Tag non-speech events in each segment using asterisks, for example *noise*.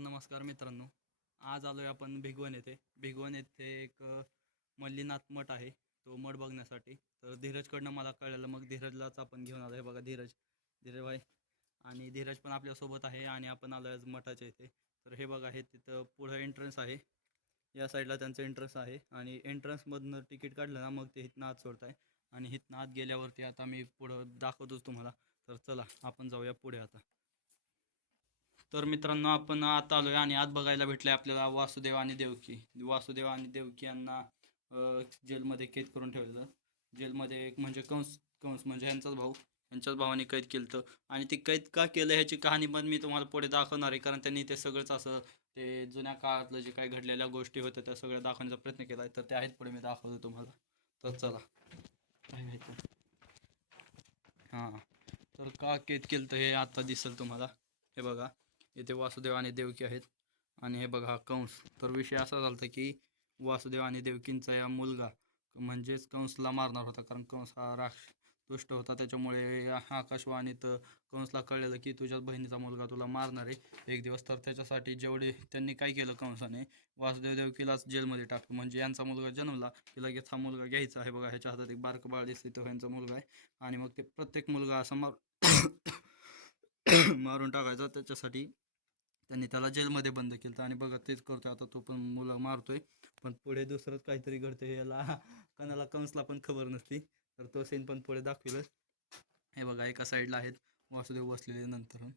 नमस्कार मित्रांनो. आज आलो आहे आपण भिगवण येथे. भिगवण येथे एक मल्लीनाथ मठ आहे. तो मठ बघण्यासाठी. तर धीरजकडनं मला कळलं मग धीरजलाच आपण घेऊन आलो आहे बघा धीरज. धीरज भाई आणि धीरज पण आपल्यासोबत आहे आणि आपण आलो आज मठाच्या इथे. तर हे बघा हे तिथं पुढं एंट्रन्स आहे. या साईडला त्यांचं एंट्रन्स आहे. आणि एंट्रन्समधनं तिकीट काढलं ना मग ते इथनं आत सोडत आहे आणि इथनं आत गेल्यावरती आता मी पुढं दाखवतोच तुम्हाला. तर चला आपण जाऊया पुढे आता. तर मित्रांनो आपण आता आलोय आणि आत बघायला भेटले आपल्याला वासुदेव आणि देवकी. वासुदेव आणि देवकी यांना जेलमध्ये कैद करून ठेवलं जेलमध्ये एक म्हणजे कंस कंस म्हणजे यांचाच भाऊ. यांच्याच भावाने कैद केलं तर आणि ते कैद का केलं ह्याची कहाणी पण मी तुम्हाला पुढे दाखवणार आहे. कारण त्यांनी ते सगळंच असं ते जुन्या काळातलं जे काही घडलेल्या गोष्टी होत्या त्या सगळ्या दाखवण्याचा प्रयत्न केला आहे. तर ते आहेत पुढे मी दाखवतो तुम्हाला. तर चला. काय माहिती? हां. तर का कैद केलं तर हे आता दिसेल तुम्हाला. हे बघा. येथे वासुदेव आणि देवकी आहेत. आणि हे बघा हा कंस. तर विषय असा झाला की वासुदेव आणि देवकींचा या मुलगा म्हणजेच कंसला मारणार होता. कारण कंस हा राक्ष दुष्ट होता. त्याच्यामुळे या आकाशवाणीत कंसला कळलेलं की तुझ्या बहिणीचा मुलगा तुला मारणार आहे एक दिवस. तर त्याच्यासाठी जेवढे त्यांनी काय केलं कंसाने वासुदेव देवकीलाच जेलमध्ये टाकलं. म्हणजे यांचा मुलगा जन्मला की लगेच हा मुलगा घ्यायचा. आहे बघा ह्याच्या हातात एक बारक बाळ दिसते तो यांचा मुलगा आहे. आणि मग ते प्रत्येक मुलगा असा मार *coughs* मारून टाकायचा त्याच्यासाठी. त्यांनी त्याला जेलमध्ये बंद केलं आणि बघा तेच करतोय आता तो पण मुलं मारतोय. पण पुढे दुसरंच काहीतरी घडतंय याला. *laughs* कणाला कंसला पण खबर नसती. तर तो सीन पण पुढे दाखविलं हे बघा एका साईडला आहेत. वासुदेव बसलेले नंतर.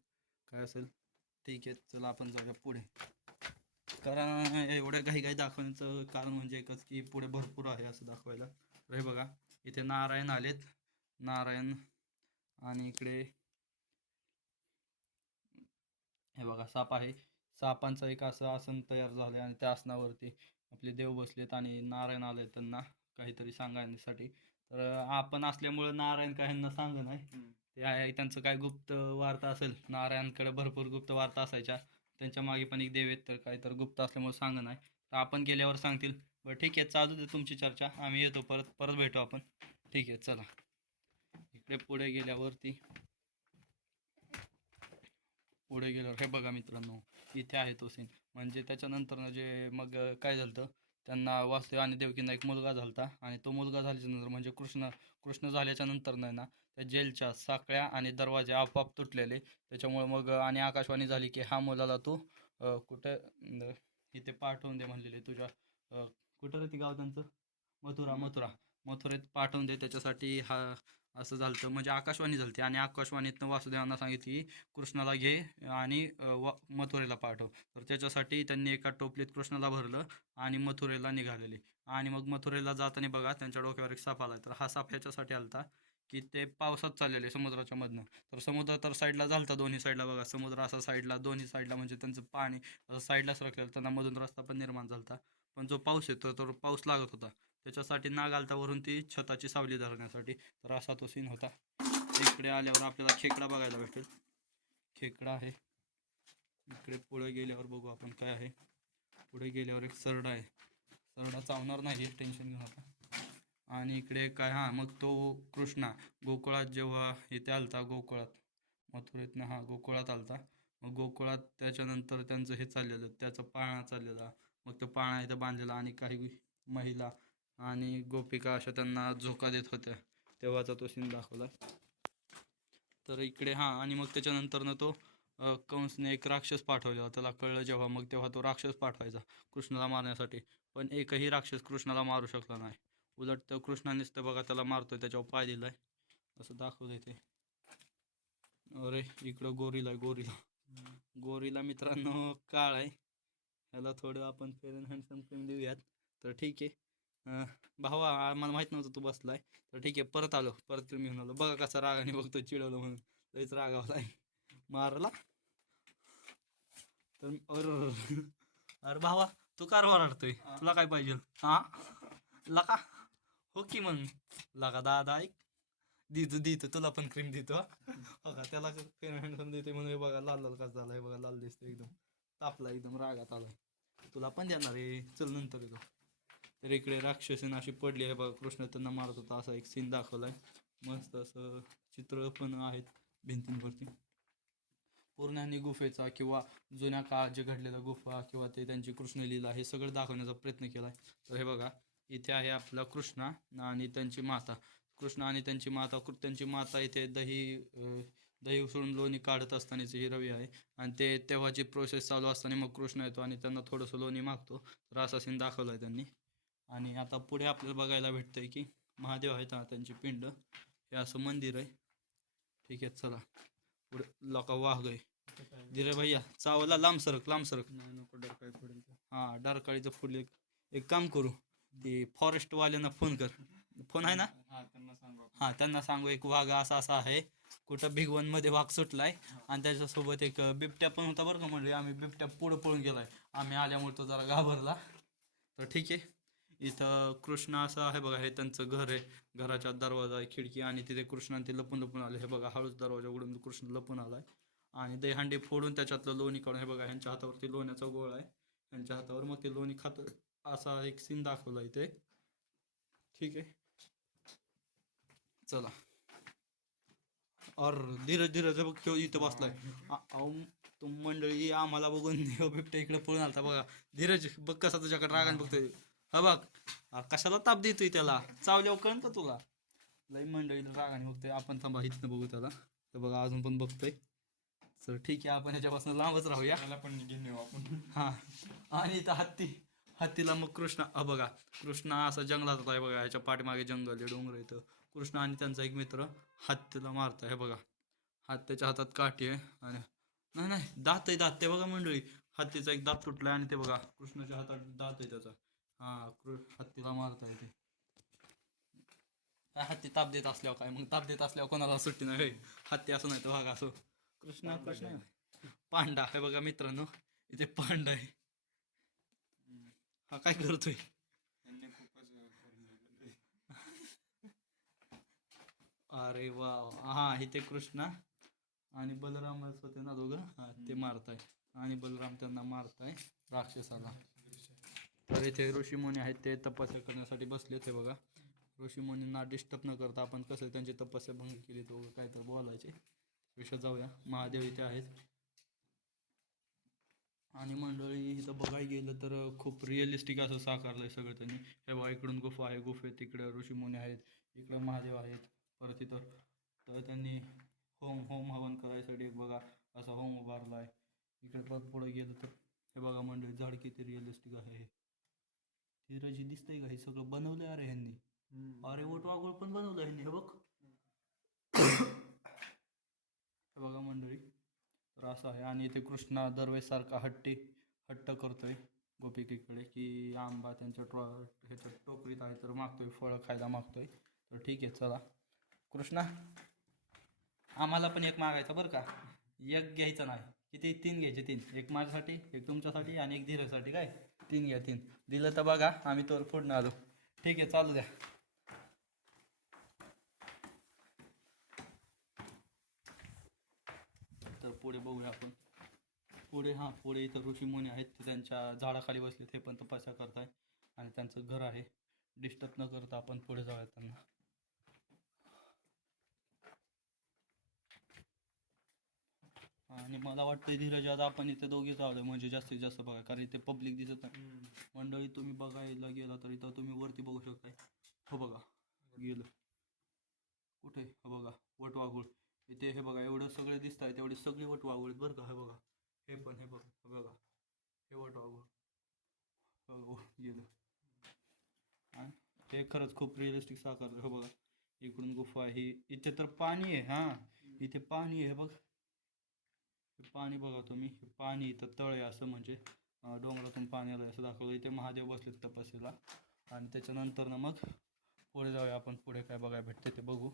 काय असेल? ठीक आहे चला आपण जाऊया पुढे. कारण एवढ्या काही काही दाखवण्याचं कारण म्हणजे एकच की पुढे भरपूर आहे असं दाखवायला. तर हे बघा इथे नारायण आलेत. नारायण आणि इकडे हे बघा साप आहे. सापांचं एक असं आसन तयार झालं आणि त्या आसनावरती आपले देव बसलेत आणि नारायण आले त्यांना काहीतरी सांगण्यासाठी. तर आपण असल्यामुळं नारायण काय ह्यांना सांग नाही ते आहे त्यांचं काय गुप्त वार्ता असेल नारायणकडे भरपूर गुप्त वार्ता असायच्या. त्यांच्या मागे पण एक देव आहेत तर काय तर गुप्त असल्यामुळे सांग नाही तर आपण गेल्यावर सांगतील. बरं ठीक आहे चालू दे तुमची चर्चा. आम्ही येतो परत परत भेटू आपण. ठीक आहे चला. इकडे पुढे गेल्यावरती पुढे गेल्यावर. हे बघा मित्रांनो इथे आहे तो सीन म्हणजे त्याच्यानंतर जे मग काय झालं त्यांना वासुदेव आणि देवकींना एक मुलगा झालता आणि तो मुलगा झाल्याच्यानंतर म्हणजे कृष्ण कृष्ण झाल्याच्यानंतर नाही ना त्या जेलच्या साकळ्या आणि दरवाजे आपोआप तुटलेले. त्याच्यामुळे मग आणि आकाशवाणी झाली की हा मुलाला तू कुठं इथे पाठवून दे म्हणलेले तुझ्या कुठं रे ती गाव त्यांचं? मथुरा मथुरा. मथुरेत पाठवून दे त्याच्यासाठी हा असं झालं होतं. म्हणजे आकाशवाणी झालती आणि आकाशवाणीतनं वासुदेवांना सांगितली कृष्णाला घे आणि व मथुरेला पाठव. तर त्याच्यासाठी त्यांनी एका टोपलीत कृष्णाला भरलं आणि मथुरेला निघालेली. आणि मग मथुरेला जाताना बघा त्यांच्या डोक्यावर एक साप आला तर हा साप ह्याच्यासाठी आलता की ते पावसात चाललेले समुद्राच्या मधनं. तर समुद्र तर साईडला झालता दोन्ही साईडला बघा. समुद्र असा साईडला दोन्ही साईडला म्हणजे त्यांचं पाणी साईडला सरकलेलं त्यांना मधून रस्ता पण निर्माण झालता. पण जो पाऊस येतो तो पाऊस लागत होता. त्याच्यासाठी ना घालता वरून ती छताची सावली धरण्यासाठी. तर असा तो सीन होता. इकडे आल्यावर आपल्याला खेकडा बघायला भेटेल. खेकडा आहे. इकडे पुढे गेल्यावर बघू आपण काय आहे. पुढे गेल्यावर एक सरडा आहे. सरडा चावणार नाही टेन्शन घेऊ नका. आणि इकडे काय हां मग तो कृष्णा. गोकुळात जेव्हा इथे आलता गोकुळात मथुरेतनं हा गोकुळात आलता. मग गोकुळात त्याच्यानंतर त्यांचं हे चाललेलं त्याचा पाळणा चाललेला. मग तो पाळणा इथं बांधलेला आणि काही महिला आणि गोपिका अशा त्यांना झोका देत होत्या. तेव्हाचा तो सीन दाखवला तर इकडे हां आणि मग त्याच्यानंतरनं तो कंसने एक राक्षस पाठवला त्याला कळलं जेव्हा मग तेव्हा तो राक्षस पाठवायचा कृष्णाला मारण्यासाठी. पण एकही राक्षस कृष्णाला मारू शकला नाही. उलट तर कृष्णानेच तर बघा त्याला मारतोय त्याच्यावर पाय दिलाय. असं दाखवत ते. अरे इकडं गोरीला आहे, गोरीला. गोरीला मित्रांनो काळ आहे. ह्याला थोडं आपण फेर अँड हँडसम क्रीम देऊयात. तर ठीक आहे. भावा मला माहीत नव्हतं तू बसलाय. तर ठीक आहे परत आलो. परत क्रीम घेऊन आलो बघा कसा रागाने बघतो चिडवलं म्हणून. लईच रागावलाय मारला. तर अरे अरे भावा तू कार ओरडतोय तुला काय पाहिजे? हा? लका हो की मग लका दादा ऐक. देतो देतो. तुला पण क्रीम देतो हा. बघा त्याला फेअर हँडसम देते म्हणून हे बघा लाल लाल कसं झालाय बघा लाल दिसतो एकदम. तापला एकदम रागात आलाय. तुला पण देणार आहे. चल नंतर येतो. तर इकडे राक्षसीन अशी पडली आहे बघा कृष्ण त्यांना मारत होता. असा एक सीन दाखवलाय. मस्त असं चित्र पण आहेत भिंतींवरती. पूर्णांनी गुफेचा किंवा जुन्या काळात जे घडलेल्या गुफा किंवा ते त्यांची कृष्णलीला हे सगळं दाखवण्याचा प्रयत्न केला आहे तर हे बघा इथे आहे आपला कृष्णा आणि त्यांची माता. कृष्ण आणि त्यांची माता त्यांची माता इथे दही दही उसळून लोणी काढत असतानाची ही रवी आहे. आणि ते तेव्हाची प्रोसेस चालू असताना मग कृष्ण येतो आणि त्यांना थोडंसं लोणी मागतो. तर असा सीन दाखवला आहे त्यांनी. आणि आता पुढे आपल्याला बघायला भेटतंय की महादेव आहेत हा त्यांची पिंड. हे असं मंदिर आहे. ठीक आहे चला. पुढे लोका वाघ आहे. धीरे भैया चावला लांब सरक लांब सरक. नको डर काय पडेल ते. हा डारकाळीचं फुल एक एक काम करू. ते फॉरेस्टवाल्यांना फोन कर. फोन आहे ना? हा त्यांना सांगू आपण. हा त्यांना सांगू एक वाघ असा असा आहे. कुठं भिगवणमध्ये वाघ सुटलाय. आणि त्याच्यासोबत एक बिबट्या पण होता बरं का म्हणजे आम्ही बिबट्या पुढं पळून गेलाय. आम्ही आल्यामुळे तो जरा घाबरला. तर ठीक आहे. इथं कृष्ण असं आहे बघा हे त्यांचं घर आहे. घराच्या दरवाजा आहे खिडकी आणि तिथे कृष्ण ते लपून लपून आले. हे बघा हळूच दरवाजा उघडून कृष्ण लपून आलाय. आणि दहीहंडी फोडून त्याच्यातलं लोणी काढून हे बघा ह्यांच्या हातावरती लोण्याचा गोळ आहे. ह्यांच्या हातावर मग ते लोणी खात असा एक सीन दाखवला इथे. ठीक आहे. चला. और धीरज धीरज बघ इथं बसलाय. आ- अहो, तो मंडळी आम्हाला बघून *laughs* बिबट्या इकडे पळून आलता बघा. धीरज बघ कसा तुझ्याकडे रागान बघतोय. हा बघ कशाला ताप देतोय त्याला? चावल्यावर कळन का तुला? लई मंडळी रागाने बघतोय. आपण थांबा इथनं बघू त्याला. तर बघा अजून पण बघतोय. तर ठीक आहे आपण ह्याच्यापासून लांबच राहूया. त्याला पण घेऊन येऊ आपण. हा. आणि इथं हत्ती. हत्तीला मग कृष्ण हा बघा कृष्ण असा जंगलात आहे बघा ह्याच्या पाठीमागे जंगल आहे डोंगर इथं. कृष्ण आणि त्यांचा एक मित्र हत्तीला मारताय हे बघा. हत्तीच्या हातात काठी आहे आणि नाही नाही दात आहे दात. ते बघा मंडळी हत्तीचा एक दात तुटलाय आणि ते बघा कृष्णाच्या हातात दात आहे त्याचा. हा कृ हत्तीला मारताय ते? काय हत्ती ताप देत असल्यावर काय? मग ताप देत असल्यावर कोणाला सुट्टी नाही. हत्ती असं नाही तर बघा असं. कृष्ण कृष्ण. पांडा हे बघा मित्रांनो. इथे पांडा आहे. हा काय करतोय? आहे. अरे वा. हा इथे कृष्णा आणि बलरामच होते ना दोघं? हा ते मारताय. आणि बलराम त्यांना मारताय. राक्षसाला. तर इथे ऋषीमुनी आहेत ते तपस्या करण्यासाठी बसले होते बघा. ऋषीमुनींना डिस्टर्ब न करता आपण कसं त्यांची तपस्या भंग केली तो काय तर बोलायचे. विषय जाऊया. महादेव इथे आहेत. आणि मंडळी इथं बघायला गेलं तर खूप रिअलिस्टिक असं साकारलंय सगळं त्यांनी. हे बघा इकडून गुफा आहे गुफे तिकडे ऋषीमुनी आहेत इकडे महादेव आहेत परत इथं. तर त्यांनी होम होम हवन करायसाठी बघा असा होम उभारला आहे इकडे परत पुढे गेलं तर हे बघा मंडळी झाड किती रिअलिस्टिक आहे धीरजी दिसतंय का हे सगळं बनवलंय अरे ह्यांनी. अरे वट वागोळ पण बनवलं ह्यांनी हे बघ. हे बघा मंडळी तर असं आहे आणि इथे कृष्णा दरवेळेसारखा हट्टी हट्ट करतोय गोपिकेकडे की आंबा त्यांच्या ट्रॉ ह्याच्या टोकरीत आहे तर मागतोय फळं खायला मागतोय. तर ठीक आहे चला. कृष्णा आम्हाला पण एक मागायचा बरं का? एक घ्यायचं नाही. किती? तीन घ्यायचे तीन. एक माझ्यासाठी एक तुमच्यासाठी आणि एक धीरासाठी काय? तीन घ्या तीन. दिलं तर बघा आम्ही तोर फोडणं आलो. ठीक आहे चालू द्या. तर पुढे बघूया आपण. पुढे हां पुढे इथं ऋषीमुनी आहेत ते त्यांच्या झाडाखाली बसले ते पण तपासा करताय. आणि त्यांचं घर आहे. डिस्टर्ब न करता आपण पुढे जाऊया त्यांना. आणि मला वाटतं धीरज आता आपण इथे दोघे जाऊ म्हणजे जास्तीत जास्त बघा कारण इथे पब्लिक दिसत नाही. मंडळी तुम्ही बघायला गेला तर इथं तुम्ही वरती बघू शकताय. हो बघा गेलं. कुठे? हो बघा वटवाघूळ इथे हे बघा एवढं सगळे दिसत आहे तेवढे सगळे वटवाघूळ बरं का हे बघा. हे पण हे बघा हे बघा. हे वटवाघूळ हो हो, गेलं. आणि हे खरंच खूप रिअलिस्टिक साकार हे बघा. इकडून गुफा आहे. इथे तर पाणी आहे हां. इथे पाणी आहे बघ. हे पाणी बघा तुम्ही हे पाणी इथं तळ आहे असं म्हणजे डोंगरातून पाणी आलं असं दाखवलं. इथे महादेव बसलेत तपस्याला. आणि त्याच्यानंतर ना मग पुढे जाऊया आपण. पुढे काय बघायला भेटते ते बघू.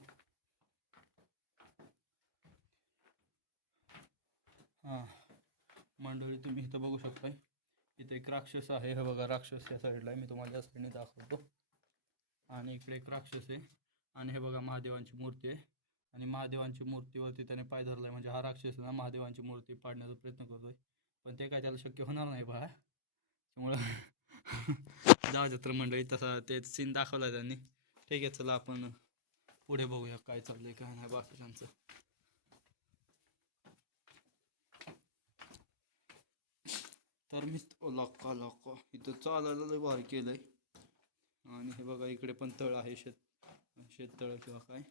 हां. मंडळी तुम्ही इथं बघू शकताय. इथे एक राक्षस आहे. हे बघा राक्षस या साईडला आहे. मी तुम्हाला या साईडने दाखवतो. आणि इकडे एक राक्षस आहे. आणि हे बघा महादेवांची मूर्ती आहे. आणि महादेवांची मूर्तीवरती त्याने पाय धरलाय. म्हणजे हा राक्षस ना महादेवांची मूर्ती पाडण्याचा प्रयत्न करतोय. पण ते काय त्याला शक्य होणार नाही बाळा. त्यामुळं *laughs* जाऊ दे मंडळी तसा ते सीन दाखवला त्यांनी. ठीक आहे चला आपण पुढे बघूया काय चाललंय काय नाही बाकीच्यांचं. तर मी लक्का लक्का इथं चालायला लय भारी केलंय. आणि हे बघा इकडे पण तळ आहे शेत शेततळ किंवा काय.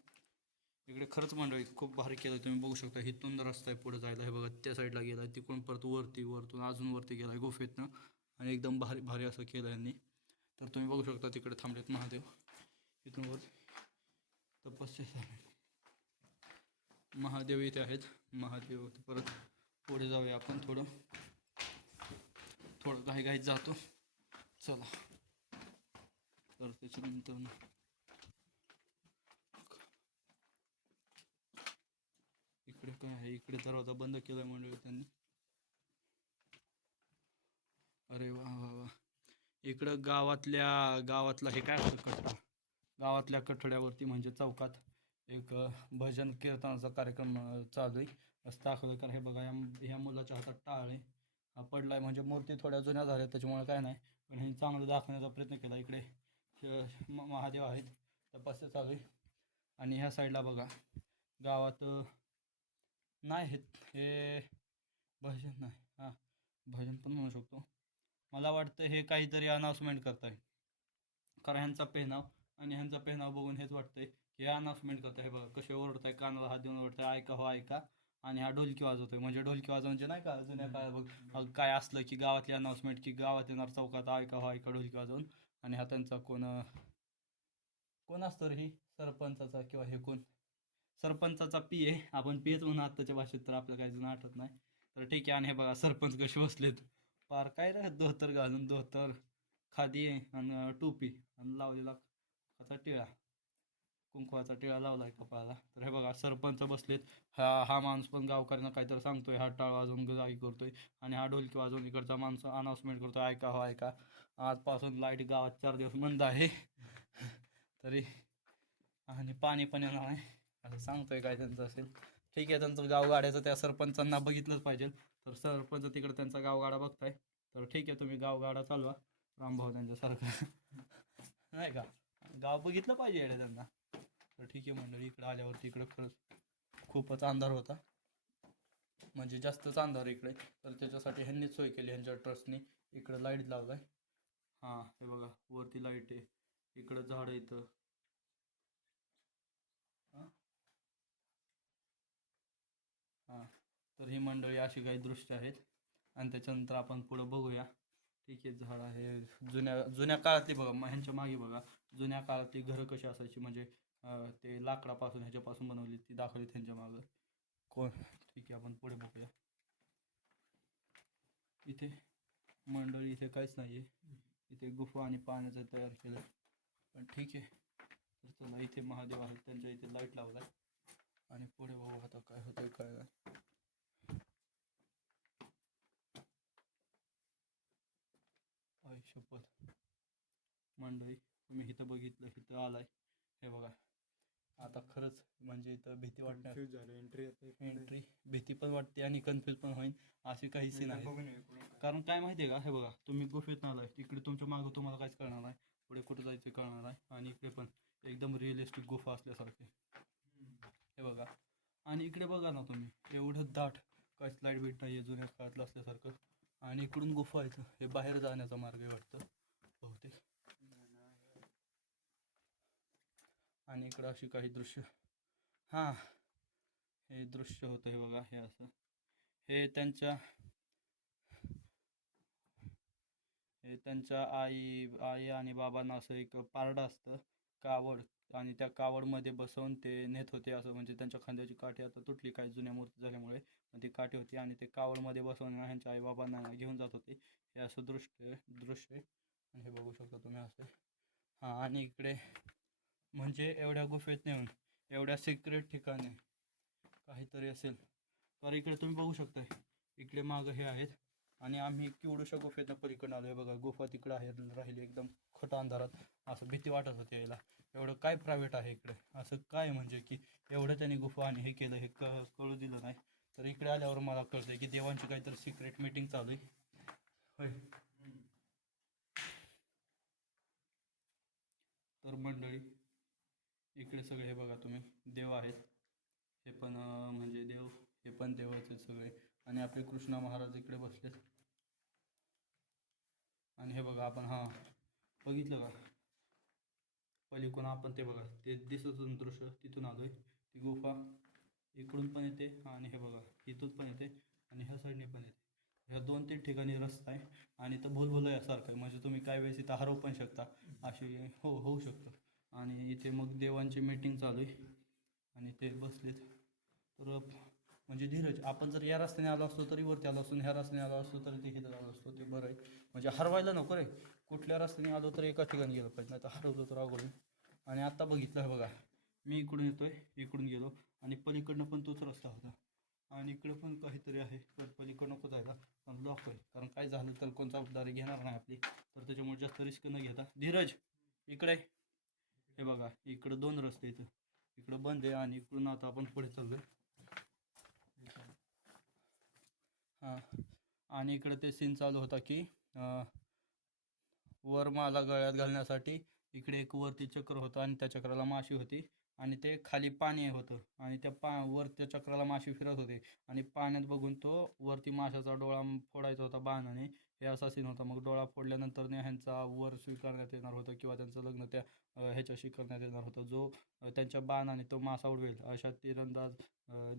इकडे खरंच मंडळी खूप भारी केलं तुम्ही. बघू शकता इथून रस्ता आहे पुढे जायला हे बघा त्या साईडला गेला तिकडून परत वरती वरतून अजून वरती गेला आहे गुफेतनं. आणि एकदम भारी भारी असं केलं यांनी. तर तुम्ही बघू शकता तिकडे थांबलेत महादेव. इथून वर तपस्या महादेव इथे आहेत. महादेव परत पुढे जाऊया आपण थोडं. थोडं घाई घाईत जातो. चला. तर त्याच्यानंतर इकडे काय आहे? इकडे दरवाजा बंद केलाय म्हणजे त्यांनी. अरे वा वा वा. इकडं गावातल्या गावातला हे काय असतं कठडा गावातल्या कठड्यावरती म्हणजे चौकात एक भजन कीर्तनाचा कार्यक्रम चालू आहे. असं दाखवलं कारण हे बघा या ह्या मुलाच्या हातात टाळ आहे. हा पडलाय म्हणजे मूर्ती थोड्या जुन्या झाल्या त्याच्यामुळे काय नाही. पण ह्यांनी चांगलं दाखवण्याचा प्रयत्न केला. इकडे महादेव आहेत. तपास चालू आहे. आणि ह्या साईडला बघा गावात नाही आहेत हे भजन नाही. हां भजन पण म्हणू शकतो. मला वाटतं हे काहीतरी अनाउन्समेंट करताय. कारण ह्यांचा पेहनाव आणि ह्यांचा पेहनाव बघून हेच वाटतंय की हे अनाउन्समेंट करताय. हे बघा कसे ओरडताय कानाला हात देऊन ओरडताय ऐका हो ऐका. आणि हा ढोलकी वाजवतोय. म्हणजे ढोलकी वाजव म्हणजे नाही का जुन्या काळात बघ काय असलं की गावातली अनाउन्समेंट की गावात येणार चौकात ऐका हो ऐका ढोलकी वाजवून. आणि हा त्यांचा कोण कोण असतो रे ही? सरपंचाचा किंवा हे कोण? सरपंचाचा पी आहे आपण पी एच म्हणून आत्ताच्या भाषेत तर आपल्याला काही जण आठवत नाही. तर ठीक आहे आणि हे बघा सरपंच कसे बसलेत. पार काय रे धोतर घालून? धोतर खादी आहे आणि टोपी आणि लावलेला कसा टिळा. कुंकवाचा टिळा लावलाय कपाळाला. तर हे बघा सरपंच बसलेत. हा हा माणूस पण गावकऱ्यांना काहीतरी सांगतोय. हा टाळ वाजवून जागी करतोय आणि हा ढोलकी वाजवून इकडचा माणूस अनाउन्समेंट करतोय. ऐका हो ऐका. आजपासून लाइट गावात चार दिवस बंद आहे. तरी आणि पाणी पण येणार आहे. असं सांगतोय काय त्यांचं असेल. ठीक आहे त्यांचं गावगाड्याचं त्या सरपंचांना बघितलंच पाहिजे. तर सरपंच तिकडे त्यांचा गावगाडा बघताय. तर ठीक आहे तुम्ही गावगाडा चालवा. रामभाऊ त्यांच्यासारखं. *laughs* नाही का? गाव बघितलं पाहिजे येडे त्यांना. तर ठीक आहे मंडळी इकडे आल्यावरती इकडं खरंच खूपच अंधार होता. म्हणजे जास्तच अंधार इकडे. तर त्याच्यासाठी ह्यांनीच सोय केली ह्यांच्या ट्रस्टनी. इकडं लाइट लावलाय. हां हे बघा वरती लाइट आहे. इकडं झाड इथं हां तर ही मंडळी अशी काही दृष्ट आहेत. आणि त्याच्यानंतर आपण पुढं बघूया. ठीक आहे झाड आहे. जुन्या जुन्या काळातली बघा मग ह्यांच्या मागे बघा. जुन्या काळातली घरं कशी असायची? म्हणजे ते लाकडापासून ह्याच्यापासून बनवली ती दाखवली त्यांच्या मागं. कोण? ठीक आहे आपण पुढे बघूया. इथे मंडळी इथे काहीच नाही आहे इथे गुफा आणि पाण्याचं तयार केलं. पण ठीक आहे. तर चला इथे महादेव आहेत. त्यांच्या इथे लाइट लावला आणि पुढे बघू आता काय होतं काय नाही. शपथ मंडळी तुम्ही इथं बघितलं इथं आलाय. हे बघा. आता खरंच म्हणजे इथं भीती वाटणार. एंट्री एंट्री भीती पण वाटते आणि कन्फ्युज पण होईल अशी काही सीन आहे. कारण काय माहिती आहे का? हे बघा. तुम्ही गुफेत आलाय. तिकडे तुमच्या मागं तुम्हाला काहीच कळणार नाही. पुढे कुठं जायचं कळणार आहे आणि इकडे पण एकदम रिअलिस्टिक गुफा असल्यासारखे. हे बघा. आणि इकडे बघा ना तुम्ही. एवढं दाट. काहीच लाइट बीट नाही आहे जुन्या काळातलं असल्यासारखं. आणि इकडून गुफा आहे हे बाहेर जाण्याचा मार्ग आहे वाटतं बहुतेक. आणि इकडं अशी काही दृश्य. हां हे दृश्य होतं हे बघा हे असं. हे त्यांच्या हे त्यांच्या आई आई आणि बाबांना असं एक पारडं असतं कावड. आणि त्या कावडमध्ये बसवून ते नेत होते असं म्हणजे त्यांच्या खांद्याची काठी आता तुटली काही जुन्या मूर्ती झाल्यामुळे. पण ती काठी होती आणि ते कावडमध्ये बसवून ह्यांच्या आईबाबांना घेऊन जात होते. हे असं दृश्य दृश्य आहे. आणि हे बघू शकता तुम्ही असं. हां आणि इकडे म्हणजे एवढ्या गुफेत नेऊन एवढ्या सिक्रेट ठिकाणी काहीतरी असेल. तर इकडे तुम्ही बघू शकता इकडे मागं हे आहेत. आणि आम्ही किवडूशा गुफेतनं पलीकडे आलो आहे बघा गुफा तिकडं आहे राहिली एकदम खोटा अंधारात. असं भीती वाटत होती यायला. एवढं काय प्रायव्हेट आहे इकडे? असं काय म्हणजे की एवढं त्यांनी गुफा आणि हे केलं हे क कळू दिलं नाही. तर इकडे आल्यावर मला कळतंय की देवांची काहीतरी सिक्रेट मीटिंग चालू आहे. होय. तर मंडळी इकडे सगळे हे बघा तुम्ही देव आहेत. हे पण म्हणजे देव हे पण देवाचे सगळे. आणि आपले कृष्णा महाराज इकडे बसलेत. आणि हे बघा आपण हां बघितलं का? पलीकडून आपण ते बघा ते दिसत दृश्य तिथून आलोय. ती गुफा इकडून पण येते आणि हे बघा इथून पण येते आणि ह्या साईडने पण येते. ह्या दोन तीन ठिकाणी रस्ता आहे आणि इथं भुलभुलयासारखं आहे. म्हणजे तुम्ही काय वेळेस इथं हरवू पण शकता अशी हो होऊ शकतं. आणि इथे मग देवांची मीटिंग चालू आहे आणि ते बसलेत. तर म्हणजे धीरज. आपण जर या रस्त्याने आलो असतो तरी वरती आलो असतो ह्या रस्त्याने आलो असतो तरी ते इथं आलो असतो. ते बरं आहे. म्हणजे हरवायला नको रे. कुठल्या रस्त्याने आलो तर एका ठिकाणी गेलं पाहिजे नाही तर हरवलं तर अवघड आणि आत्ता बघितलं आहे बघा. मी इकडून येतो आहे इकडून गेलो. आणि पलीकडनं पण तोच रस्ता होता. आणि इकडं पण काहीतरी आहे पण पलीकडं नको जायला. पण लॉक आहे. कारण काय झालं तर कोण जबाबदारी घेणार नाही आपली. तर त्याच्यामुळे जास्त रिस्क न घेता. धीरज इकडे. हे बघा इकडं दोन रस्ते इथं इकडं बंद आहे आणि इकडून आता आपण पुढे चाललो आहे आणि इकडं ते सीन चालू होता की वर माला गळ्यात घालण्यासाठी इकडे एक वरती चक्र होतं आणि त्या चक्राला माशी होती आणि ते खाली पाणी होतं आणि त्या पा वर त्या चक्राला माशी फिरत होते आणि पाण्यात बघून तो वरती माशाचा डोळा फोडायचा होता बाणाने. हे असा सीन होता. मग डोळा फोडल्यानंतर ह्यांचा वर स्वीकारण्यात येणार होतं किंवा त्यांचं लग्न त्या ह्याच्याशी करण्यात येणार होतं. जो त्यांच्या बाणाने तो मासा उडवेल अशा तिरंदाज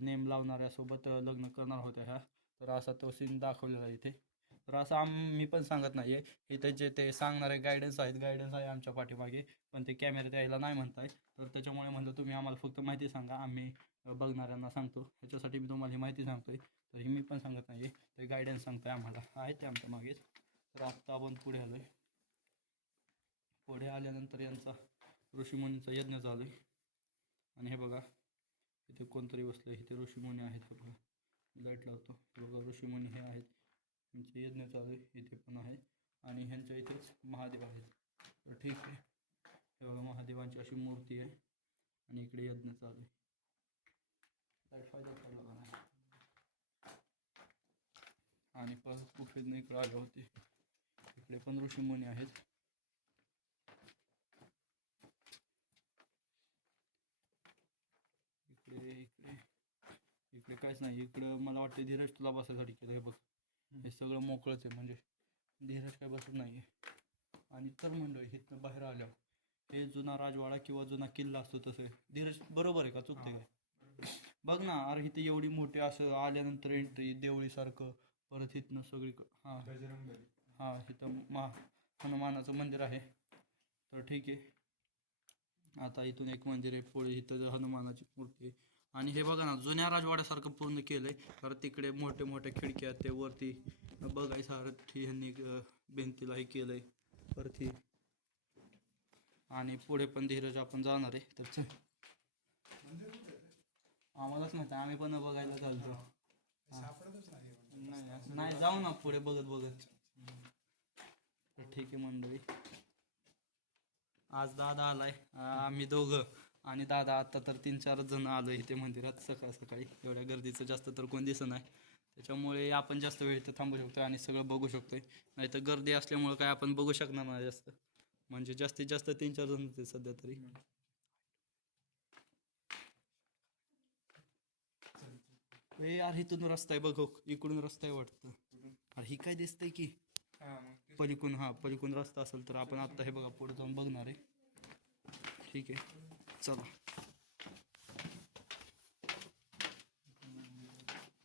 नेम लावणाऱ्यासोबत लग्न करणार होत्या ह्या तर असा तो सीन दाखवलेला आहे इथे. तर असं आम मी पण सांगत नाही आहे इथे जे ते सांगणारे गायडन्स आहेत गायडन्स आहे आमच्या पाठीमागे. पण ते कॅमेऱ्यात यायला नाही म्हणताय. तर त्याच्यामुळे म्हणलं तुम्ही आम्हाला फक्त माहिती सांगा. आम्ही बघणाऱ्यांना सांगतो. ह्याच्यासाठी मी तुम्हाला ही माहिती सांगतोय. तर ही मी पण सांगत नाही आहे ते गायडन्स सांगताय आम्हाला. आहे ते आमच्या मागेच. तर आत्ता आपण पुढे आलो आहे पुढे आल्यानंतर यांचा ऋषीमुनीचा यज्ञ चालू आहे आणि हे बघा इथे कोणतरी बसलं इथे ऋषीमुनी आहेत हे बघा. लाइट लावतो. बघा ऋषीमुनी हे आहेत. यांचे यज्ञ चालू आहे. इथे पण आहे. आणि ह्यांच्या इथेच महादेव आहेत. तर ठीक आहे. हे बघा महादेवांची अशी मूर्ती आहे. आणि इकडे यज्ञ चालू आहे. लाइट फायदा पडला नाही. आणि परत गुफेतनं इकडे आले होते. इकडे पण ऋषीमुनी आहेत. इकडे इकडे काहीच नाही. इकडं मला वाटतं धीरज तुला बसायसाठी केलं हे बघ. हे सगळं मोकळंच आहे. म्हणजे धीरज काय बसत नाही आहे आणि तर मंडळी इथनं बाहेर आल्यावर हे जुना राजवाडा किंवा जुना किल्ला असतो तसं. धीरज बरोबर आहे का? चुकते काय? बघ ना अरे इथे एवढी मोठी असं आल्यानंतर एंट्री देवळीसारखं परत इथनं सगळी हां. हां इथं मा हनुमानाचं मंदिर आहे. तर ठीक आहे. आता इथून एक मंदिर आहे पुढे इथं हनुमानाची मूर्ती आहे. आणि हे बघा ना जुन्या राजवाड्यासारखं पूर्ण केलं आहे तर तिकडे मोठे मोठे खिडक्या ते वरती बघायसारखी ह्यांनी भिंतीला हे केलं आहे आणि पुढे पण धीरज आपण जाणार आहे. तर आम्हालाच माहिती आहे, आम्ही पण बघायला चालतो. नाही नाही. जाऊ ना पुढे बघत बघत. ठीक आहे मंडळी. आज दादा आलाय. आम्ही दोघं. आणि दादा आता तर तीन चार जण आलो इथे मंदिरात सकाळ सकाळी. एवढ्या गर्दीचं जास्त तर कोण दिसत नाही. त्याच्यामुळे आपण जास्त वेळ इथं थांबू शकतो आणि सगळं बघू शकतोय. नाही तर गर्दी असल्यामुळे काय आपण बघू शकणार नाही जास्त. म्हणजे जास्तीत जास्त तीन चार जण होते सध्या तरी. यार इथून रस्ता आहे बघ हो, इकडून रस्ता आहे वाटतं. अरे ही काय दिसतंय की? पलीकडून हा पलीकडून रस्ता असेल तर आपण आता हे बघा पुढे जाऊन बघणार आहे. ठीक आहे. चला.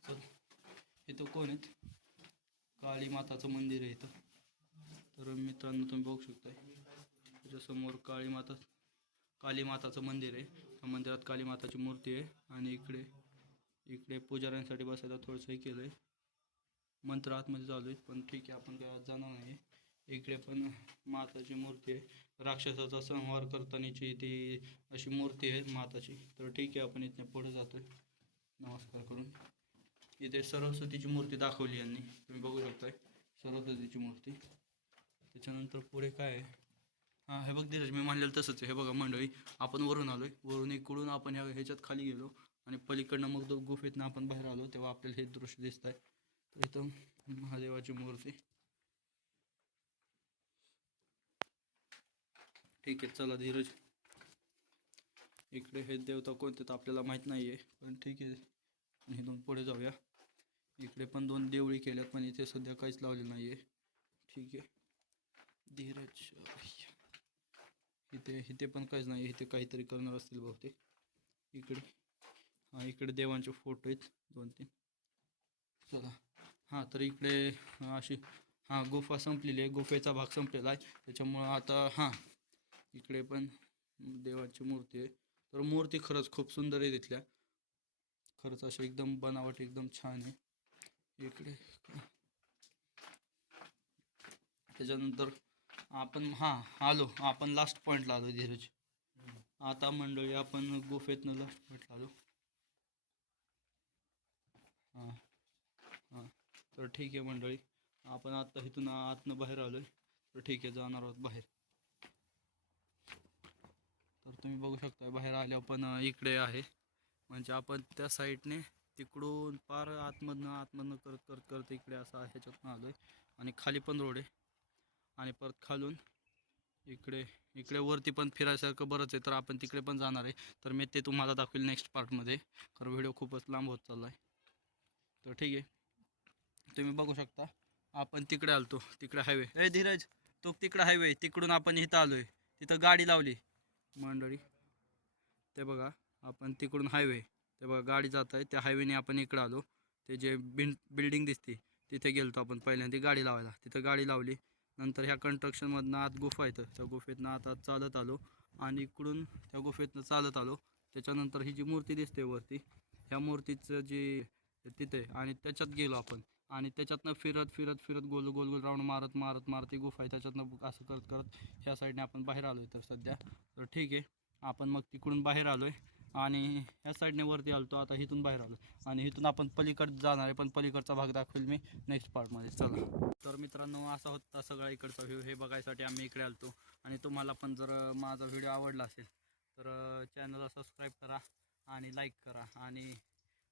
चल. इथं कोण आहेत? काळी माताचं मंदिर आहे इथं. तर मित्रांनो तुम्ही बघू शकताय. त्याच्यासमोर काळी माता काली माताचं मंदिर आहे. त्या मंदिरात काली माताची मूर्ती आहे आणि इकडे इकडे पुजाऱ्यांसाठी बसायला थोडंसं हे केलं आहे मंत्र आतमध्ये चालू आहे पण ठीक आहे आपण काय जाणार नाही. इकडे पण माताची मूर्ती आहे. राक्षसाचा संहार करतानाची ती अशी मूर्ती आहे माताची. तर ठीक आहे आपण इथनं पुढे जातोय. नमस्कार करून. इथे सरस्वतीची मूर्ती दाखवली यांनी. तुम्ही बघू शकताय सरस्वतीची मूर्ती. त्याच्यानंतर पुढे काय आहे? हां हे बघ धीरज मी मानलेलं तसंच आहे. हे बघा मंडळी आपण वरून आलोय. वरून इकडून आपण ह्या ह्याच्यात खाली गेलो आणि पलीकडनं मग गुफेतनं आपण बाहेर आलो तेव्हा आपल्याला हे दृश्य दिसत आहे तर इथं महादेवाची मूर्ती. ठीक आहे चला धीरज. इकडे हे देवता कोणते तर आपल्याला माहीत नाही आहे पण ठीक आहे. हे इथून पुढे जाऊया. इकडे पण दोन देवळी केल्यात पण इथे सध्या काहीच लावलेलं नाही आहे ठीक आहे. धीरज इथे इथे पण काहीच नाही इथे काहीतरी करणार असतील बहुतेक. इकडे हां इकडे देवांचे फोटो आहेत दोन तीन. चला. हां तर इकडे अशी हां गुफा संपलेली आहे. गुफेचा भाग संपलेला आहे. त्याच्यामुळं आता हां इकडे पण देवाची मूर्ती आहे. तर मूर्ती खरंच खूप सुंदर आहे तिथल्या. खरंच अशी एकदम बनावट एकदम छान आहे. इकडे. त्याच्यानंतर आपण हां आलो. आपण लास्ट पॉईंटला आलो धीरज. आता मंडळी आपण गुफेतनं लास्ट पॉईंटला आलो. हां हां. तर ठीक आहे मंडळी. आपण आता इथून आतनं बाहेर आलो आहे तर ठीक आहे जाणार आहोत बाहेर. तर तुम्ही बघू शकता बाहेर आल्या पण इकडे आहे. म्हणजे आपण त्या साईडने तिकडून पार आतमधनं आतमधनं करत करत करत इकडे असा ह्याच्यातनं आहे आणि खाली पण रोड आहे. आणि परत खालून इकडे इकडे वरती पण फिरायसारखं बरंच आहे. तर आपण तिकडे पण जाणार आहे. तर मी ते तुम्हाला दाखवेल नेक्स्ट पार्टमध्ये कारण व्हिडिओ खूपच लांब होत चालला आहे तर ठीक आहे. तुम्ही बघू शकता आपण तिकडे आलतो. तिकडे हायवे ए धीरज! तो तिकडं हायवे तिकडून आपण इथं आलोय. तिथं गाडी लावली. मंडळी ते बघा आपण तिकडून हायवे ते बघा गाडी जात आहे त्या हायवेने आपण इकडं आलो. ते जे बिन बिल्डिंग दिसते तिथे गेलतो आपण पहिल्यांदा गाडी लावायला. तिथं गाडी लावली नंतर ह्या कन्स्ट्रक्शनमधनं आत गुफा येतं त्या गुफेतनं आत आत चालत आलो आणि इकडून त्या गुफेतनं चालत आलो. त्याच्यानंतर ही जी मूर्ती दिसते वरती ह्या मूर्तीचं जे तिथे आणि त्याच्यात गेलो आपण. आणि त्याच्यातनं फिरत फिरत फिरत गोल गोल गोल राऊंड मारत मारत मारत ती गुफा आहे त्याच्यातनं असं करत करत ह्या साईडने आपण बाहेर आलो आहे तर सध्या. तर ठीक आहे. आपण मग तिकडून बाहेर आलो आहे आणि ह्या साईडने वरती आलो आता इथून बाहेर आलो आणि इथून आपण पलीकडे जाणार आहे. पण पलीकडचा भाग दाखवेल मी नेक्स्ट पार्टमध्ये चला. तर मित्रांनो असा होता सगळा इकडचा व्ह्यू हे बघायसाठी आम्ही इकडे आलतो. आणि तुम्हाला पण जर माझा व्हिडिओ आवडला असेल तर चॅनलला सबस्क्राईब करा आणि लाईक करा. आणि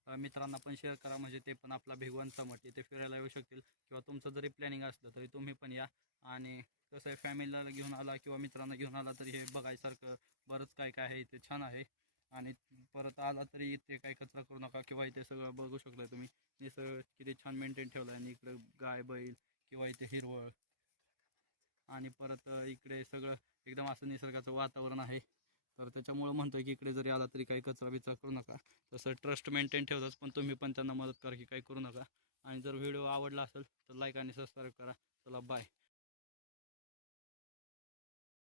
मित्रांना पण शेअर करा. म्हणजे ते पण आपला भिगवणचा मठ इथे फिरायला येऊ शकतील. किंवा तुमचं जरी प्लॅनिंग असलं तरी तुम्ही पण या. आणि कसं आहे फॅमिलीला घेऊन आला किंवा मित्रांना घेऊन आला तरी हे बघायसारखं बरंच काय काय आहे इथे छान आहे. आणि परत आला तरी इथे काही कचरा करू नका किंवा इथे सगळं बघू शकता तुम्ही. निसर्ग किती छान मेंटेन ठेवलं आहे आणि इकडं गाय बैल किंवा इथे हिरवळ. आणि परत इकडे सगळं एकदम असं निसर्गाचं वातावरण आहे. तर त्याच्यामुळं म्हणतोय की इकडे जरी आला तरी काही कचरा बिचरा करू नका. तसं ट्रस्ट मेंटेन ठेवतात पण तुम्ही पण त्यांना मदत करा की काही करू नका. आणि जर व्हिडिओ आवडला असेल तर लाईक आणि सबस्क्राईब करा. चला बाय